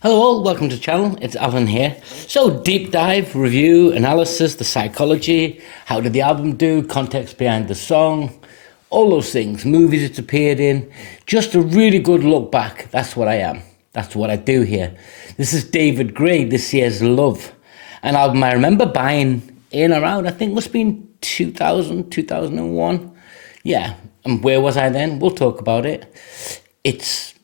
Hello all, welcome to the channel, it's Alan here. So deep dive, review, analysis, the psychology, how did the album do, context behind the song, all those things, movies it's appeared in, just a really good look back. That's what I am, that's what I do here. This is David Gray, This Year's Love, an album I remember buying in around, I think must have been 2000, 2001. Yeah, and where was I then? We'll talk about it. It's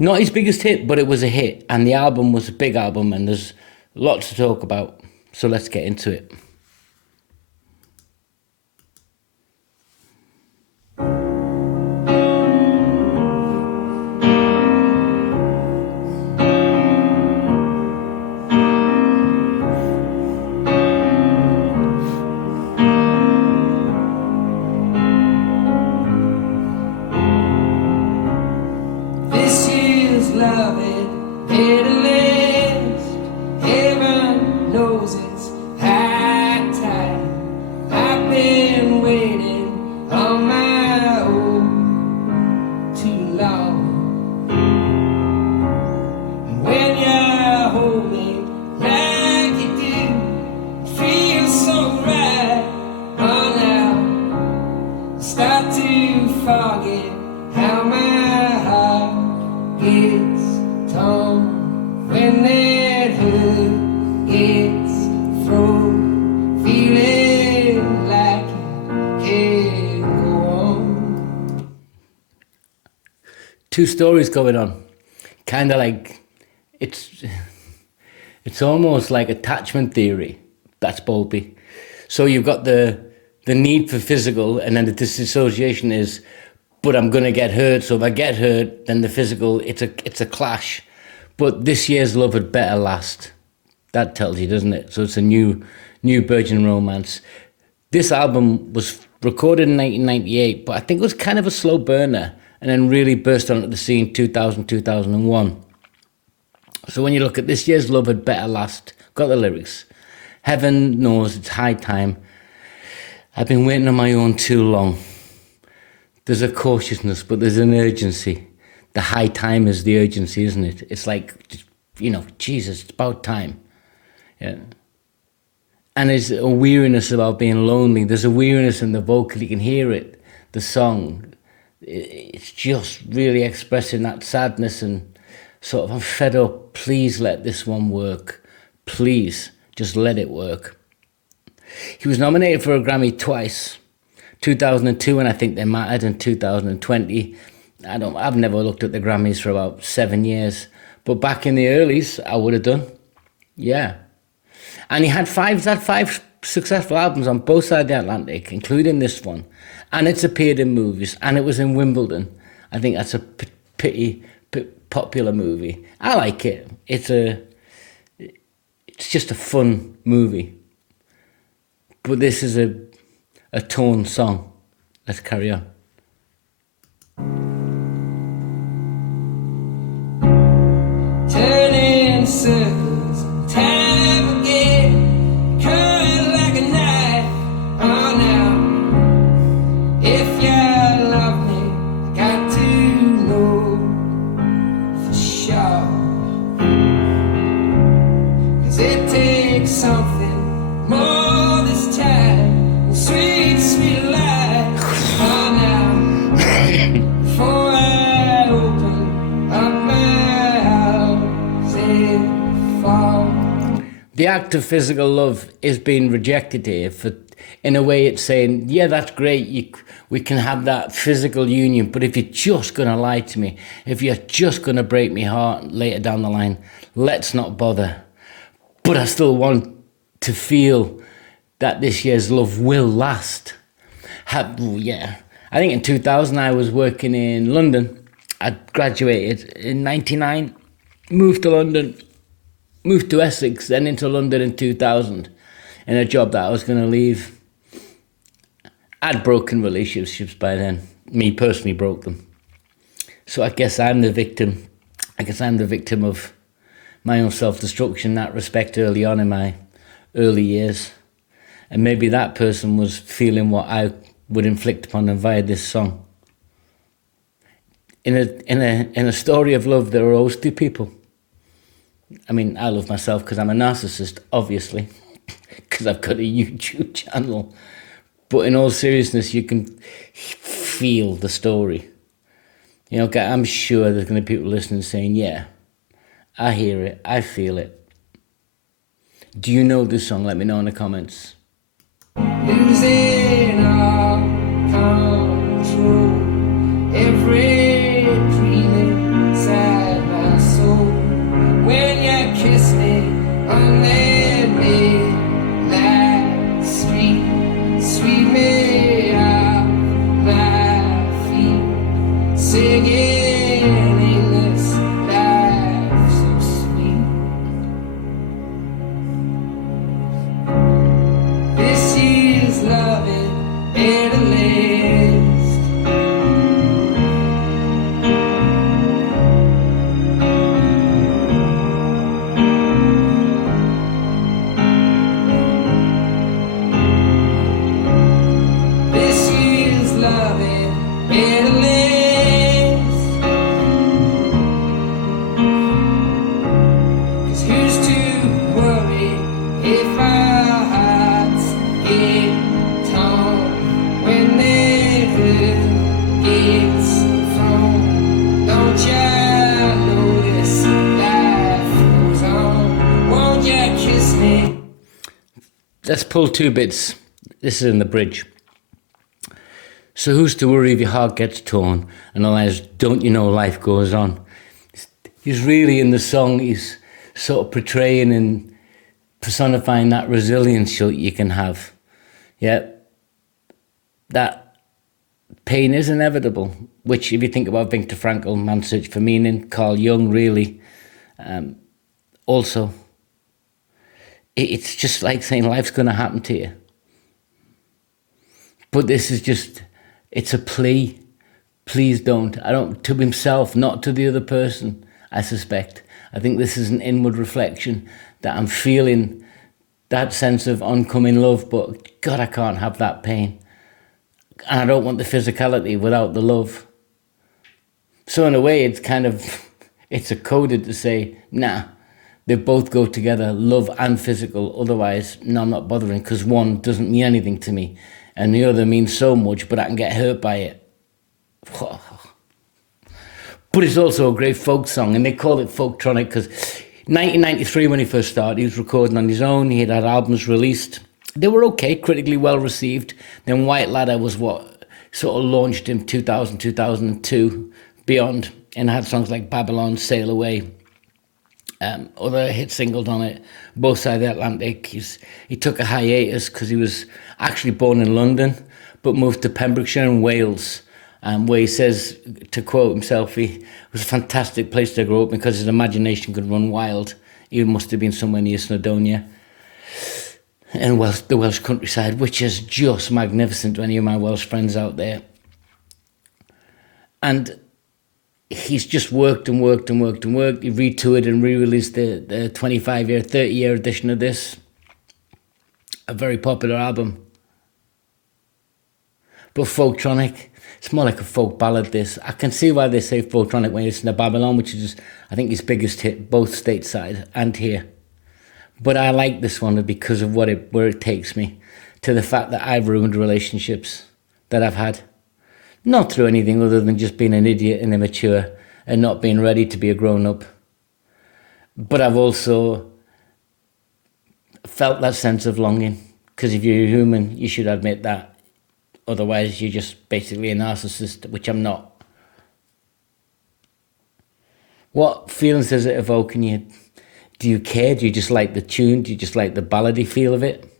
not his biggest hit, but it was a hit, and the album was a big album, and there's lots to talk about. So let's get into it. Love it, it'll last. Heaven knows it's high time. I've been waiting on my own too long. And when you hold me like you do, it feels so right. Oh, now I start to forget how my heart gets torn when that hurt gets through, feeling like it can't go on. Two stories going on, kind of like it's almost like attachment theory. That's Bowlby. So you've got the need for physical, and then the disassociation is, but I'm gonna get hurt. So if I get hurt, then the physical, it's a clash. But This Year's Love had better last. That tells you, doesn't it? So it's a new Virgin romance. This album was recorded in 1998, but I think it was kind of a slow burner, and then really burst onto the scene 2000, 2001. So when you look at This Year's Love had better last, got the lyrics. Heaven knows it's high time. I've been waiting on my own too long. There's a cautiousness, but there's an urgency. The high time is the urgency, isn't it? It's like, Jesus, it's about time. Yeah. And there's a weariness about being lonely. There's a weariness in the vocal. You can hear it, the song. It's just really expressing that sadness and sort of, I'm fed up. Please let this one work. Please, just let it work. He was nominated for a Grammy twice. 2002, and I think they mattered in 2020. I've never looked at the Grammys for about 7 years, but back in the earlys, I would have done. Yeah. And he had five successful albums on both sides of the Atlantic, including this one. And it's appeared in movies, and it was in Wimbledon. I think that's a pretty popular movie. I like it. It's just a fun movie. But this is a torn song. Let's carry on. Turning circles, time again, cut like a knife. Oh, now, if you love me, got to know for sure. 'Cause it takes something more this time. Sweet, sweet life. Oh, now, before I open up my house and fall. The act of physical love is being rejected here. In a way, it's saying, yeah, that's great. We can have that physical union, but if you're just going to lie to me, if you're just going to break my heart later down the line, let's not bother. But I still want to feel that this year's love will last. Yeah. I think in 2000 I was working in London. I graduated in 99, moved to London, moved to Essex, then into London in 2000 in a job that I was going to leave. I'd broken relationships by then. Me personally broke them. So I guess I'm the victim. I guess I'm the victim of my own self-destruction in that respect early on in my early years. And maybe that person was feeling what I would inflict upon them via this song. In a story of love, there are always two people. I mean, I love myself because I'm a narcissist, obviously, because I've got a YouTube channel. But in all seriousness, you can feel the story. You know, I'm sure there's going to be people listening saying, yeah, I hear it, I feel it. Do you know this song? Let me know in the comments. Losing all control, every dream inside my soul. When you kiss me on that midnight street, sweep me off my feet, singing in this life so sweet. This is loving at a last. This is loving at a last. 'Cause who's to worry if our hearts get torn when their hood gets thrown? Don't ya notice life goes on? Won't ya kiss me? Let's pull two bits. This is in the bridge. So who's to worry if your heart gets torn? And all that is, don't you know life goes on? He's really, in the song, he's sort of portraying and personifying that resilience you can have. Yeah, that pain is inevitable, which if you think about Viktor Frankl, Man's Search for Meaning, Carl Jung, really, also, it's just like saying life's going to happen to you. But this is just, it's a plea. Please don't. I don't, to himself, not to the other person, I suspect. I think this is an inward reflection that I'm feeling that sense of oncoming love, but God, I can't have that pain. And I don't want the physicality without the love. So in a way, it's kind of, it's a coded to say, nah, they both go together, love and physical. Otherwise, no, I'm not bothering, because one doesn't mean anything to me and the other means so much, but I can get hurt by it. But it's also a great folk song, and they call it folktronic because 1993, when he first started, he was recording on his own. He had had albums released. They were okay, critically well received. Then White Ladder was what sort of launched him 2000, 2002, beyond, and had songs like Babylon, Sail Away, other hit singles on it, both sides of the Atlantic. He took a hiatus because he was actually born in London, but moved to Pembrokeshire in Wales, where he says, to quote himself, it was a fantastic place to grow up because his imagination could run wild. He must have been somewhere near Snowdonia and the Welsh countryside, which is just magnificent to any of my Welsh friends out there. And he's just worked and worked and worked and worked. He retoured and re-released the 25-year, 30-year edition of this. A very popular album. But folktronic, it's more like a folk ballad, this. I can see why they say folktronic when you listen to Babylon, which is, I think, his biggest hit, both stateside and here. But I like this one because of where it takes me, to the fact that I've ruined relationships that I've had. Not through anything other than just being an idiot and immature and not being ready to be a grown-up. But I've also felt that sense of longing, because if you're human, you should admit that. Otherwise, you're just basically a narcissist, which I'm not. What feelings does it evoke in you? Do you care? Do you just like the tune? Do you just like the ballady feel of it?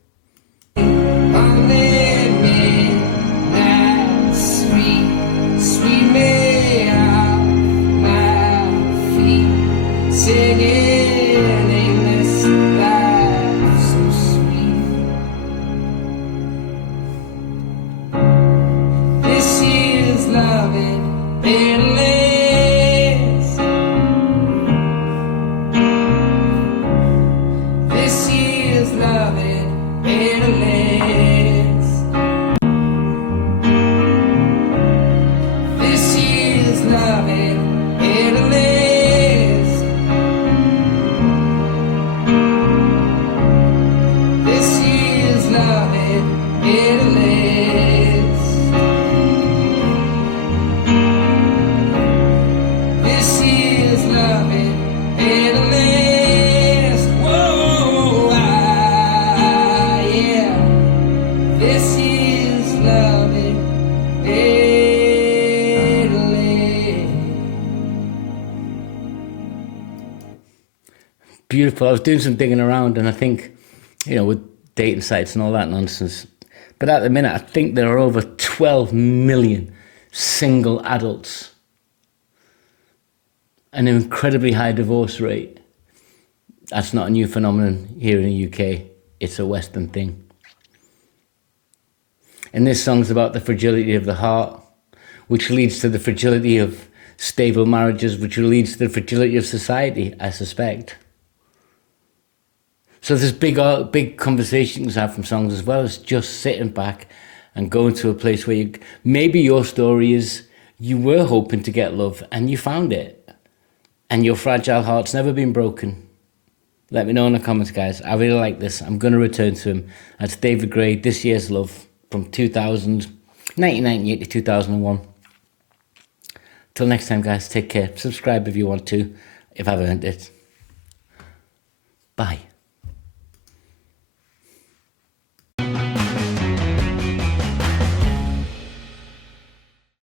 beautiful. I was doing some digging around, and I think, with dating sites and all that nonsense. But at the minute, I think there are over 12 million single adults. An incredibly high divorce rate. That's not a new phenomenon here in the UK. It's a Western thing. And this song's about the fragility of the heart, which leads to the fragility of stable marriages, which leads to the fragility of society, I suspect. So there's big conversations I have from songs, as well as just sitting back and going to a place where maybe your story is you were hoping to get love and you found it, and your fragile heart's never been broken. Let me know in the comments, guys. I really like this. I'm going to return to him. That's David Gray, This Year's Love, from 1998 to 2001. Till next time, guys, take care. Subscribe if you want to, if I've earned it. Bye.